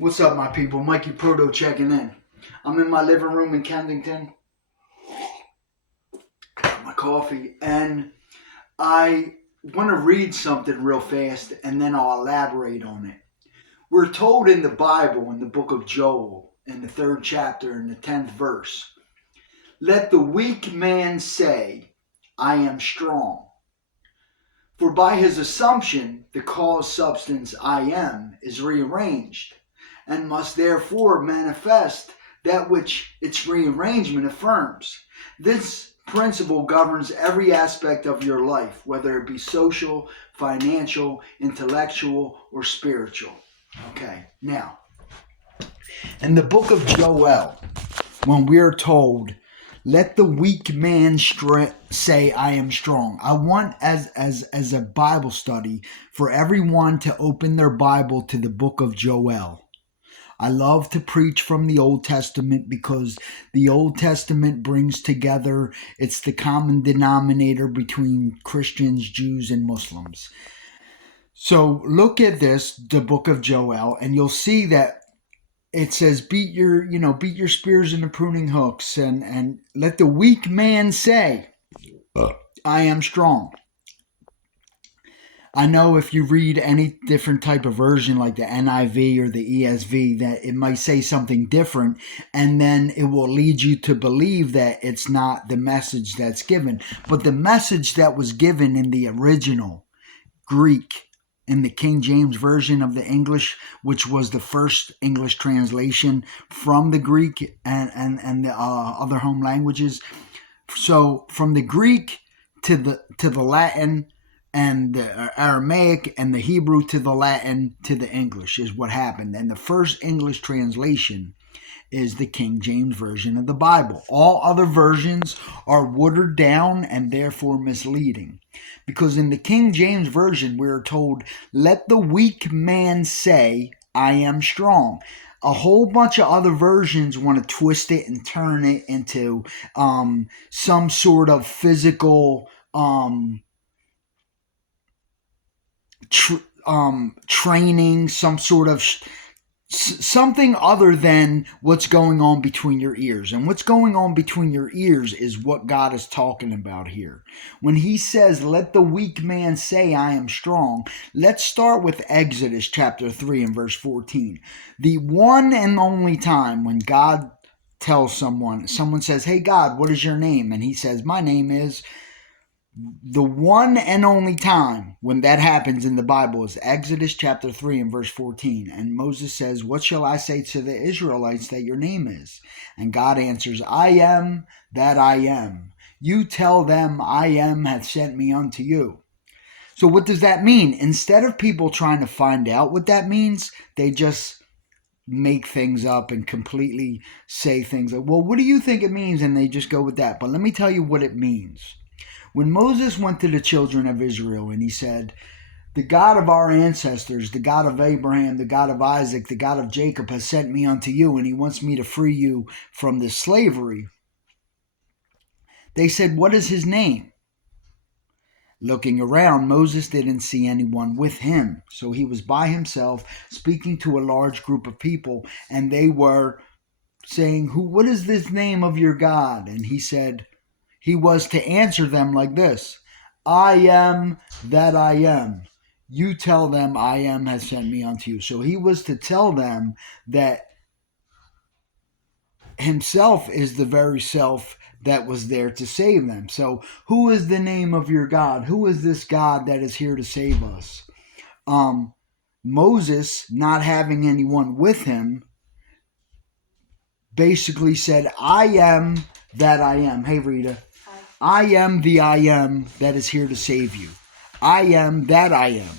What's up, my people? Mikey Proto checking in. I'm in my living room in Kensington. Got my coffee, and I want to read something real fast, and then I'll elaborate on it. We're told in the Bible, in the book of Joel, in the 3rd chapter, in the 10th verse, let the weak man say, I am strong. For by his assumption, the cause substance I am is rearranged, and must therefore manifest that which its rearrangement affirms. This principle governs every aspect of your life, whether it be social, financial, intellectual, or spiritual. Okay, now, in the book of Joel, when we are told, let the weak man say, I am strong. I want, as a Bible study, for everyone to open their Bible to the book of Joel. I love to preach from the Old Testament because the Old Testament brings together, it's the common denominator between Christians, Jews, and Muslims. So look at this, the book of Joel, and you'll see that it says, beat your spears into pruning hooks, and let the weak man say, I am strong. I know if you read any different type of version like the NIV or the ESV, that it might say something different, and then it will lead you to believe that it's not the message that's given. But the message that was given in the original Greek, in the King James Version of the English, which was the first English translation from the Greek and the other home languages. So from the Greek to the Latin, and the Aramaic and the Hebrew to the Latin to the English is what happened. And the first English translation is the King James Version of the Bible. All other versions are watered down and therefore misleading. Because in the King James Version, we are told, let the weak man say, I am strong. A whole bunch of other versions want to twist it and turn it into some sort of physical training, some sort of something other than what's going on between your ears. And what's going on between your ears is what God is talking about here. When he says, let the weak man say, I am strong, let's start with Exodus chapter 3 and verse 14. The one and only time when God tells someone says, hey God, what is your name? And he says, my name is. The one and only time when that happens in the Bible is Exodus chapter 3 and verse 14. And Moses says, what shall I say to the Israelites that your name is? And God answers, I am that I am. You tell them I am hath sent me unto you. So what does that mean? Instead of people trying to find out what that means, they just make things up and completely say things like, well, what do you think it means? And they just go with that. But let me tell you what it means. When Moses went to the children of Israel and he said, the God of our ancestors, the God of Abraham, the God of Isaac, the God of Jacob has sent me unto you, and he wants me to free you from this slavery. They said, what is his name? Looking around, Moses didn't see anyone with him. So he was by himself speaking to a large group of people, and they were saying, what is this name of your God? And he said, he was to answer them like this, I am that I am. You tell them I am has sent me unto you. So he was to tell them that himself is the very self that was there to save them. So who is the name of your God? Who is this God that is here to save us? Moses, not having anyone with him, basically said, I am that I am. Hey, Rita. I am the I am that is here to save you. I am that I am.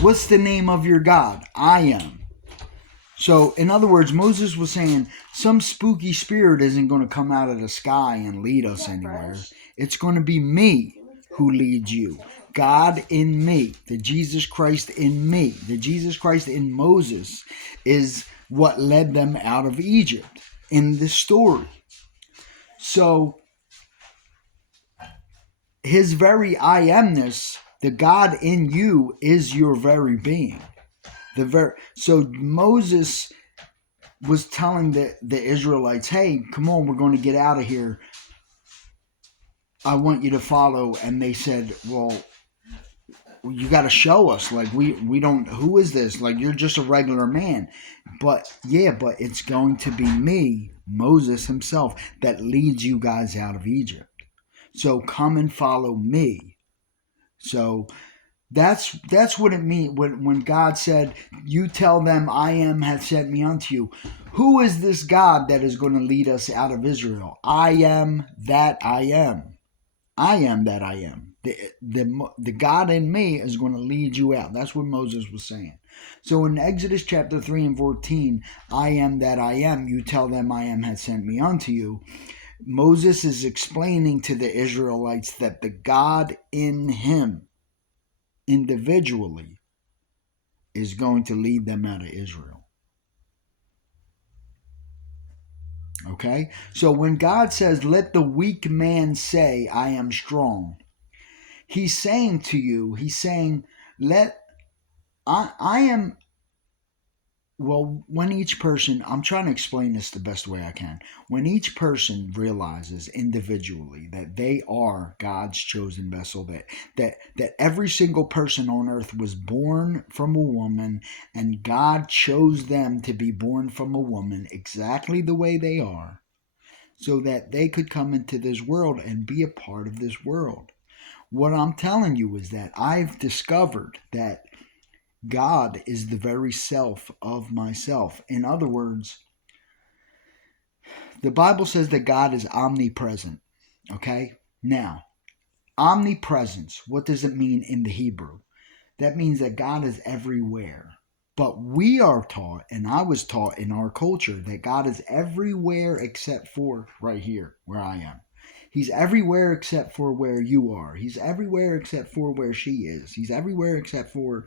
What's the name of your God? I am. So, in other words, Moses was saying some spooky spirit isn't going to come out of the sky and lead us anywhere. It's going to be me who leads you. God in me, the Jesus Christ in me, the Jesus Christ in Moses is what led them out of Egypt in this story. So, his very I amness, the God in you, is your very being. So Moses was telling the Israelites, hey, come on, we're going to get out of here. I want you to follow. And they said, well, you got to show us. Like, we don't, who is this? Like, you're just a regular man. But it's going to be me, Moses himself, that leads you guys out of Egypt. So come and follow me. So that's what it means when God said, you tell them I am hath sent me unto you. Who is this God that is going to lead us out of Israel? I am that I am. I am that I am. The God in me is going to lead you out. That's what Moses was saying. So in Exodus chapter 3 and 14, I am that I am. You tell them I am hath sent me unto you. Moses is explaining to the Israelites that the God in him individually is going to lead them out of Israel. Okay? So when God says, let the weak man say, I am strong, he's saying to you, he's saying, I am, well, when each person, I'm trying to explain this the best way I can. When each person realizes individually that they are God's chosen vessel, that every single person on earth was born from a woman, and God chose them to be born from a woman exactly the way they are, so that they could come into this world and be a part of this world. What I'm telling you is that I've discovered that God is the very self of myself. In other words, the Bible says that God is omnipresent. Okay? Now, omnipresence, what does it mean in the Hebrew? That means that God is everywhere. But we are taught, and I was taught in our culture, that God is everywhere except for right here, where I am. He's everywhere except for where you are. He's everywhere except for where she is. He's everywhere except for...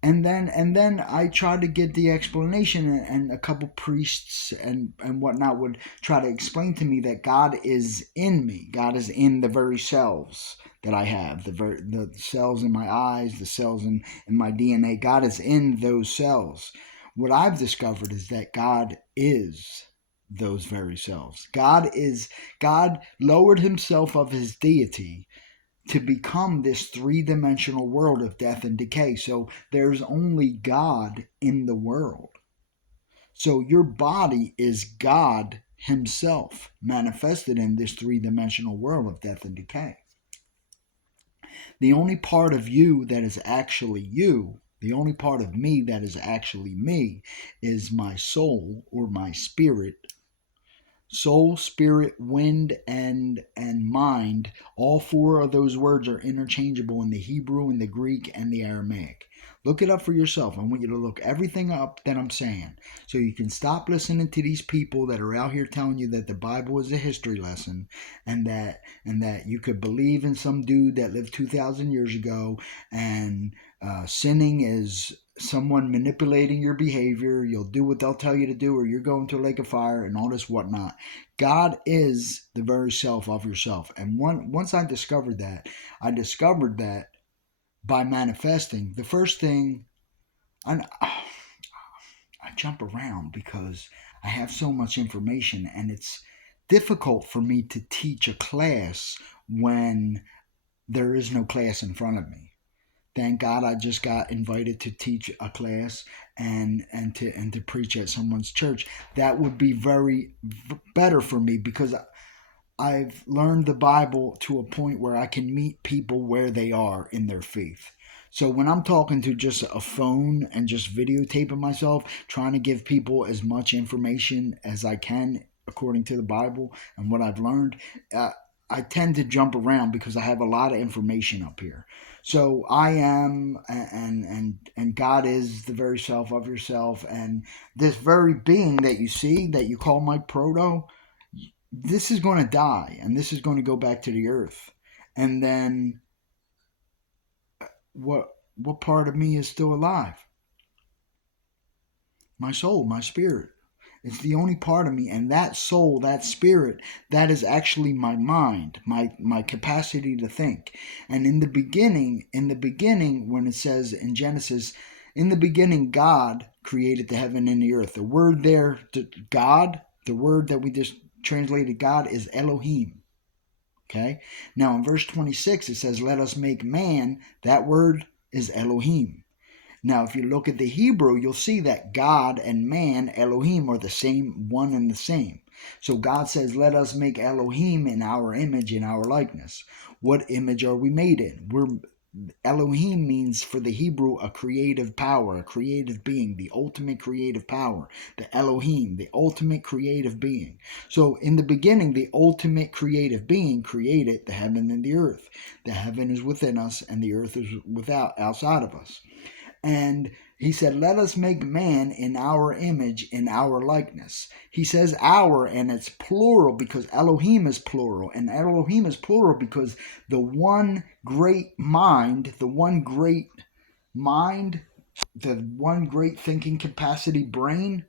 And then I tried to get the explanation, and a couple priests and whatnot would try to explain to me that God is in me. God is in the very cells that I have, the cells in my eyes, the cells in my DNA. God is in those cells. What I've discovered is that God is those very cells. God lowered himself of his deity to become this three-dimensional world of death and decay. So there's only God in the world. So your body is God himself manifested in this three-dimensional world of death and decay. The only part of you that is actually you, the only part of me that is actually me, is my soul or my spirit. Soul, spirit, wind, and mind, all four of those words are interchangeable in the Hebrew, in the Greek, and the Aramaic. Look it up for yourself. I want you to look everything up that I'm saying, so you can stop listening to these people that are out here telling you that the Bible is a history lesson, and that you could believe in some dude that lived 2,000 years ago, and sinning is someone manipulating your behavior. You'll do what they'll tell you to do, or you're going to a lake of fire and all this whatnot. God is the very self of yourself. And once I discovered that by manifesting, the first thing, I jump around because I have so much information, and it's difficult for me to teach a class when there is no class in front of me. Thank God I just got invited to teach a class and to preach at someone's church. That would be very better for me, because I've learned the Bible to a point where I can meet people where they are in their faith. So when I'm talking to just a phone and just videotaping myself, trying to give people as much information as I can according to the Bible and what I've learned, I tend to jump around because I have a lot of information up here. So I am, and God is the very self of yourself, and this very being that you see, that you call Mike Proto, this is going to die, and this is going to go back to the earth. And then what part of me is still alive? My soul, my spirit. It's the only part of me, and that soul, that spirit, that is actually my mind, my capacity to think. And in the beginning, when it says in Genesis, in the beginning God created the heaven and the earth. The word there, God, the word that we just translated God is Elohim. Okay? Now in verse 26 it says, let us make man. That word is Elohim. Now if you look at the Hebrew, you'll see that God and man, Elohim, are the same, one and the same. So God says, let us make Elohim in our image, in our likeness. What image are we made in? Elohim means for the Hebrew a creative power, a creative being, the ultimate creative power. The Elohim, the ultimate creative being. So in the beginning, the ultimate creative being created the heaven and the earth. The heaven is within us and the earth is outside of us. And he said, let us make man in our image, in our likeness. He says our, and it's plural because Elohim is plural. And Elohim is plural because the one great mind, the one great thinking capacity brain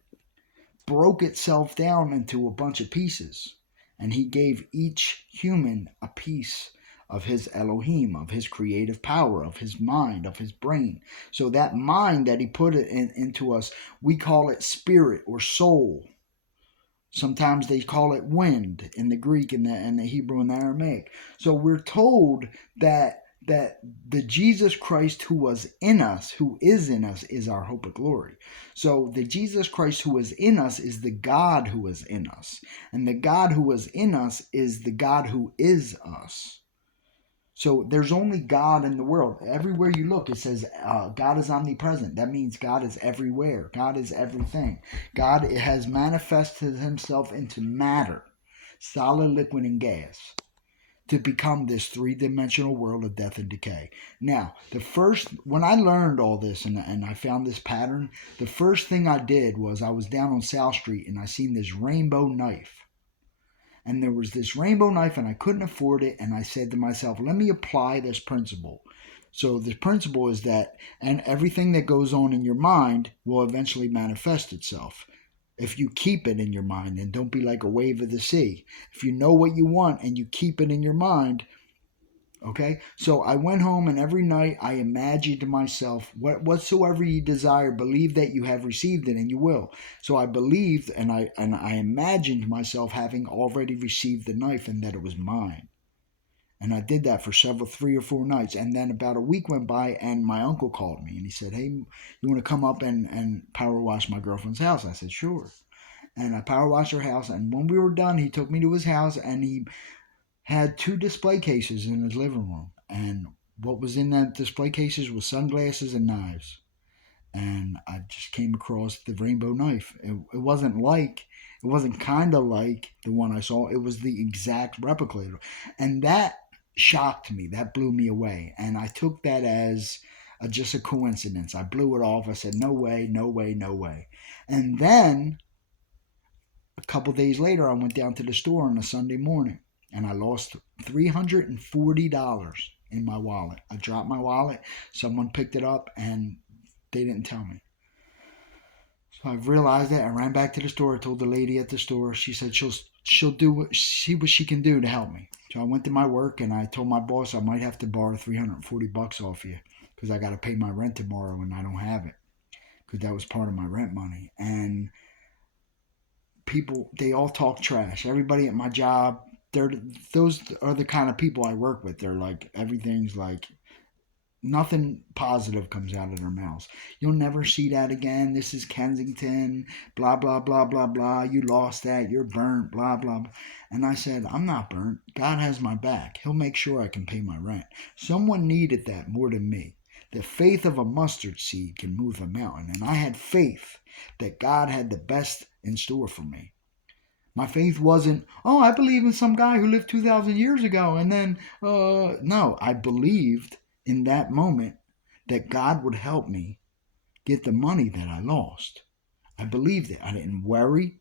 broke itself down into a bunch of pieces. And he gave each human a piece of his Elohim, of his creative power, of his mind, of his brain. So that mind that he put into us, we call it spirit or soul. Sometimes they call it wind in the Greek and the Hebrew and the Aramaic. So we're told that the Jesus Christ who was in us, who is in us, is our hope of glory. So the Jesus Christ who is in us is the God who is in us. And the God who is in us is the God who is us. So there's only God in the world. Everywhere you look, it says God is omnipresent. That means God is everywhere. God is everything. God has manifested himself into matter, solid, liquid, and gas, to become this three-dimensional world of death and decay. Now, when I learned all this and I found this pattern, the first thing I did was I was down on South Street and I seen this rainbow knife. And there was this rainbow knife and I couldn't afford it. And I said to myself, let me apply this principle. So the principle is that, and everything that goes on in your mind will eventually manifest itself. If you keep it in your mind, and don't be like a wave of the sea. If you know what you want and you keep it in your mind, okay? So I went home and every night I imagined to myself, whatsoever you desire, believe that you have received it and you will. So I believed and I imagined myself having already received the knife and that it was mine. And I did that for 3 or 4 nights. And then about a week went by and my uncle called me and he said, hey, you want to come up and power wash my girlfriend's house? I said, sure. And I power washed her house. And when we were done, he took me to his house and he had 2 display cases in his living room. And what was in that display cases was sunglasses and knives. And I just came across the rainbow knife. It wasn't kind of like the one I saw. It was the exact replica. And that shocked me. That blew me away. And I took that as just a coincidence. I blew it off. I said, no way, no way, no way. And then a couple days later, I went down to the store on a Sunday morning. And I lost $340 in my wallet. I dropped my wallet. Someone picked it up and they didn't tell me. So I realized that. I ran back to the store. I told the lady at the store. She said she'll see what she can do to help me. So I went to my work and I told my boss I might have to borrow $340 off you because I got to pay my rent tomorrow and I don't have it because that was part of my rent money. And people, they all talk trash. Everybody at my job, those are the kind of people I work with. They're like, everything's like, nothing positive comes out of their mouths. You'll never see that again. This is Kensington, blah, blah, blah, blah, blah. You lost that. You're burnt, blah, blah. And I said, I'm not burnt. God has my back. He'll make sure I can pay my rent. Someone needed that more than me. The faith of a mustard seed can move a mountain. And I had faith that God had the best in store for me. My faith wasn't, oh, I believe in some guy who lived 2,000 years ago. And then, no, I believed in that moment that God would help me get the money that I lost. I believed it. I didn't worry.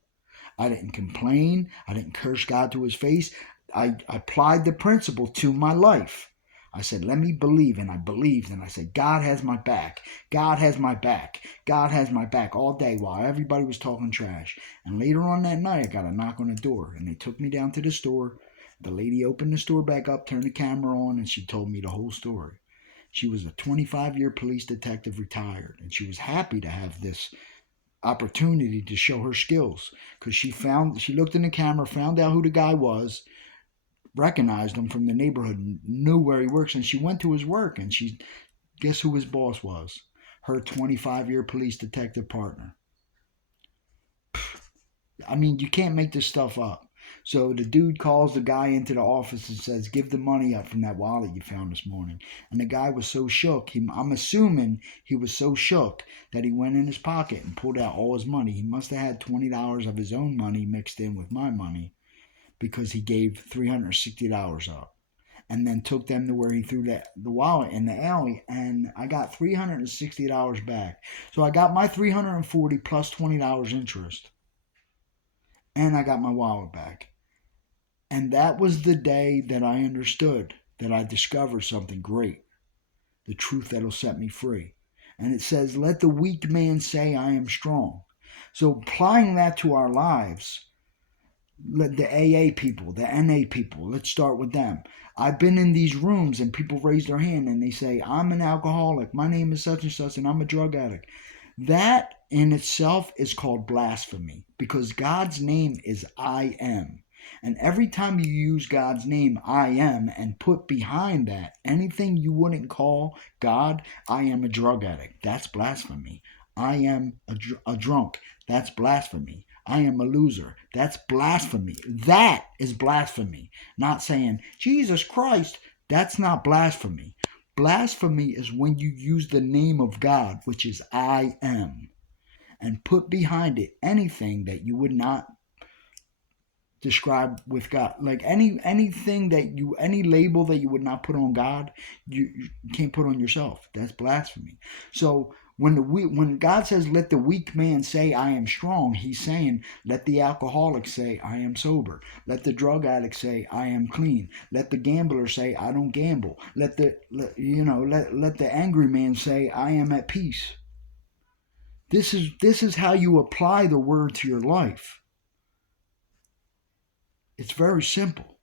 I didn't complain. I didn't curse God to his face. I applied the principle to my life. I said, let me believe. And I believed. And I said, God has my back. God has my back. God has my back all day while everybody was talking trash. And later on that night, I got a knock on the door. And they took me down to the store. The lady opened the store back up, turned the camera on, and she told me the whole story. She was a 25-year police detective, retired. And she was happy to have this opportunity to show her skills, because she looked in the camera, found out who the guy was, recognized him from the neighborhood, knew where he works, and she went to his work, and she guess who his boss was? Her 25-year police detective partner. I mean, you can't make this stuff up. So the dude calls the guy into the office and says, "Give the money up from that wallet you found this morning." And the guy was so shook. I'm assuming he was so shook that he went in his pocket and pulled out all his money. He must have had $20 of his own money mixed in with my money, because he gave $360 up. And then took them to where he threw the wallet in the alley, and I got $360 back. So I got my $340 plus $20 interest, and I got my wallet back. And that was the day that I understood that I discovered something great, the truth that'll set me free. And it says, "Let the weak man say, I am strong." So applying that to our lives, the AA people, the NA people, let's start with them. I've been in these rooms and people raise their hand and they say, "I'm an alcoholic, my name is such and such, and I'm a drug addict." That in itself is called blasphemy, because God's name is I am. And every time you use God's name, I am, and put behind that anything you wouldn't call God, "I am a drug addict," that's blasphemy. "I am a drunk," that's blasphemy. "I am a loser," that's blasphemy. That is blasphemy. Not saying, "Jesus Christ," that's not blasphemy. Blasphemy is when you use the name of God, which is I am, and put behind it anything that you would not describe with God. Like anything that you, any label that you would not put on God, you can't put on yourself. That's blasphemy. So when God says, "Let the weak man say, I am strong," he's saying, let the alcoholic say, "I am sober." Let the drug addict say, "I am clean." Let the gambler say, "I don't gamble." Let the angry man say, "I am at peace." This is how you apply the word to your life. It's very simple.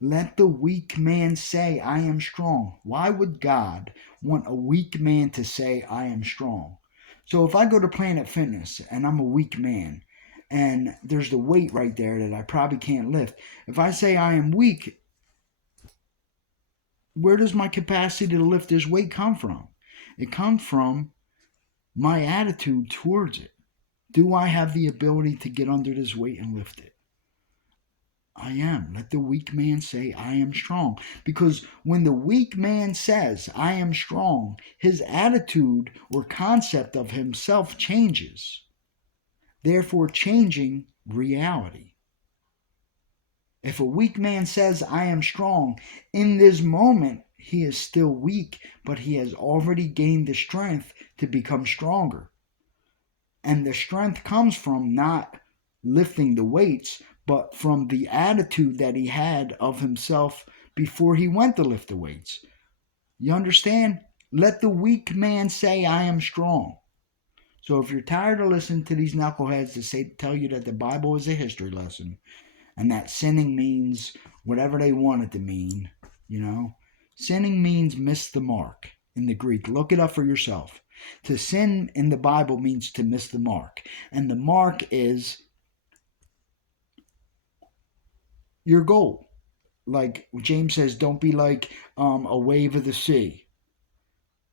Let the weak man say, "I am strong." Why would God want a weak man to say, "I am strong"? So if I go to Planet Fitness and I'm a weak man, and there's the weight right there that I probably can't lift, if I say I am weak, where does my capacity to lift this weight come from? It comes from my attitude towards it. Do I have the ability to get under this weight and lift it? I am. Let the weak man say, "I am strong." Because when the weak man says, "I am strong," his attitude or concept of himself changes, therefore changing reality. If a weak man says, "I am strong," in this moment, he is still weak, but he has already gained the strength to become stronger. And the strength comes from not lifting the weights, but from the attitude that he had of himself before he went to lift the weights. You understand? Let the weak man say, "I am strong." So if you're tired of listening to these knuckleheads that tell you that the Bible is a history lesson and that sinning means whatever they want it to mean, sinning means miss the mark in the Greek. Look it up for yourself. To sin in the Bible means to miss the mark. And the mark is your goal. Like James says, don't be like a wave of the sea,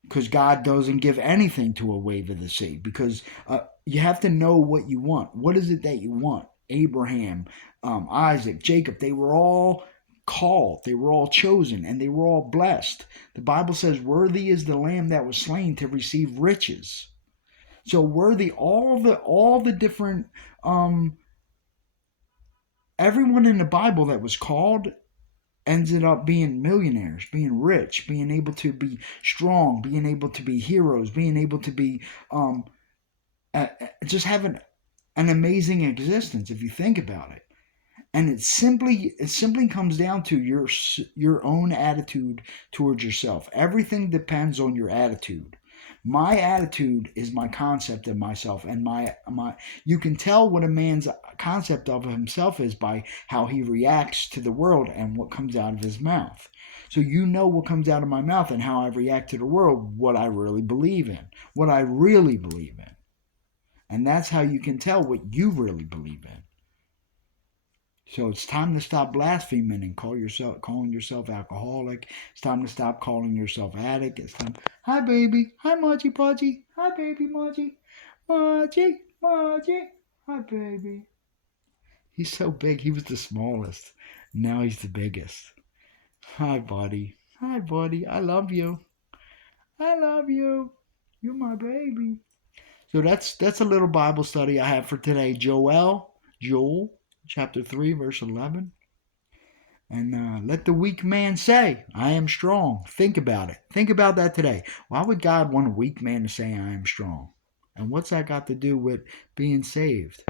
because God doesn't give anything to a wave of the sea, because you have to know what you want. What is it that you want? Abraham, Isaac, Jacob, they were all called, they were all chosen, and they were all blessed. The Bible says, "Worthy is the lamb that was slain to receive riches." So worthy, all the different everyone in the Bible that was called ended up being millionaires, being rich, being able to be strong, being able to be heroes, being able to be just having an amazing existence if you think about it. And it simply comes down to your own attitude towards yourself. Everything depends on your attitude. My attitude is my concept of myself, and my you can tell what a man's concept of himself is by how he reacts to the world and what comes out of his mouth. So you know what comes out of my mouth and how I react to the world, what I really believe in, what I really believe in. And that's how you can tell what you really believe in. So it's time to stop blaspheming and calling yourself alcoholic. It's time to stop calling yourself addict. It's time. Hi, baby. Hi, Margie Podgy. Hi, baby Margie. Margie. Margie. Hi, baby. He's so big. He was the smallest. Now he's the biggest. Hi, buddy. Hi, buddy. I love you. I love you. You're my baby. So that's a little Bible study I have for today. Joel, chapter 3, verse 11. And let the weak man say, I am strong. Think about it. Think about that today. Why would God want a weak man to say, I am strong? And what's that got to do with being saved?